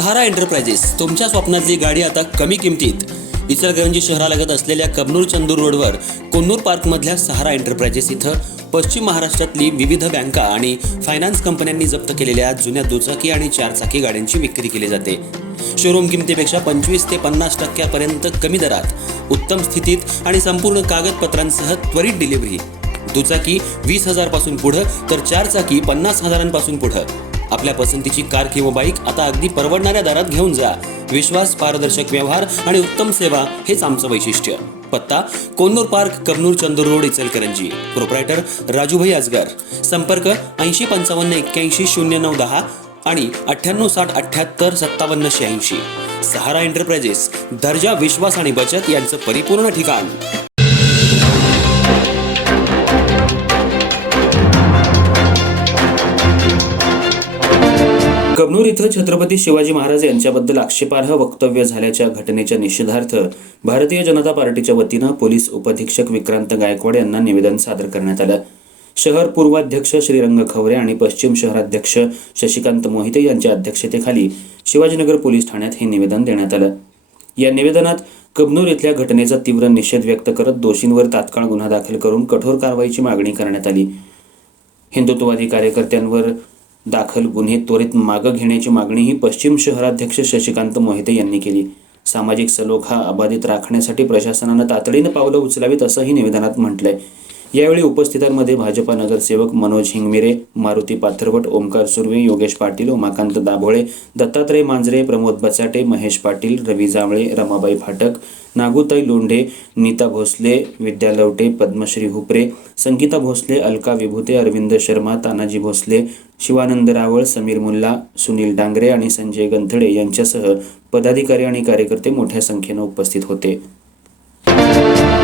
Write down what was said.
सहारा enterprises तुमच्या स्वप्नातली गाडी आता कमी किमतीत. इचलकरंजी शहरालगत असलेल्या कबनूर चंदूर रोडवर कोन्नूर पार्कमधल्या सहारा एंटरप्राइजेस इथं पश्चिम महाराष्ट्रातली विविध बँका आणि फायनान्स कंपन्यांनी जप्त केलेल्या जुन्या दुचाकी आणि चारचाकी गाड्यांची विक्री केली जाते. शोरूम किमतीपेक्षा 25 ते 50% कमी दरात, उत्तम स्थितीत आणि संपूर्ण कागदपत्रांसह त्वरित डिलिव्हरी. दुचाकी 20,000 पासून पुढे तर चारचाकी 50,000 पुढे. आपल्या पसंतीची कार किंवा बाईक आता अगदी परवडणाऱ्या दरात घेऊन जा. विश्वास, पारदर्शक व्यवहार आणि उत्तम सेवा हेच आमचं वैशिष्ट्य. पत्ता Konnur park, Kabnur Chandur road, Ichalkaranji. Proprietor Rajubhai Ajgar. संपर्क 8055810910 आणि 9860785786. सहारा एंटरप्राइजेस, दर्जा, विश्वास आणि बचत यांचं परिपूर्ण ठिकाण. कबनूर इथं छत्रपती शिवाजी महाराज यांच्याबद्दल आक्षेपार्ह वक्तव्य झाल्याच्या घटनेच्या निषेधार्थ भारतीय जनता पार्टीच्या वतीनं पोलीस उपअधीक्षक विक्रांत गायकवाड यांना निवेदन सादर करण्यात आलं. शहर पूर्वाध्यक्ष श्रीरंग खवरे आणि पश्चिम शहराध्यक्ष शशिकांत मोहिते यांच्या अध्यक्षतेखाली शिवाजीनगर पोलीस ठाण्यात हे निवेदन देण्यात आलं. या निवेदनात कबनूर इथल्या घटनेचा तीव्र निषेध व्यक्त करत दोषींवर तात्काळ गुन्हा दाखल करून कठोर कारवाईची मागणी करण्यात आली. हिंदुत्ववादी कार्यकर्त्यांवर दाखल गुन्हे त्वरित मागे घेण्याची मागणीही पश्चिम शहराध्यक्ष शशिकांत मोहिते यांनी केली. सामाजिक सलोखा अबाधित राखण्यासाठी प्रशासनानं तातडीनं पावलं उचलावीत असंही निवेदनात म्हटलंय. यावेळी उपस्थितांमध्ये भाजपा नगरसेवक मनोज हिंगमिरे, मारुती पाथरवट, ओमकार सुर्वे, योगेश पाटील, उमाकांत दाभोळे, दत्तात्रय मांजरे, प्रमोद बचाटे, महेश पाटील, रवी जांभळे, रमाबाई फाटक, नागुताई लोंढे, नीता भोसले, विद्या लवटे, पद्मश्री हुपरे, संगीता भोसले, अलका विभूते, अरविंद शर्मा, तानाजी भोसले, शिवानंद रावळ, समीर मुल्ला, सुनील डांगरे आणि संजय गंथडे यांच्यासह पदाधिकारी आणि कार्यकर्ते मोठ्या संख्येनं उपस्थित होते.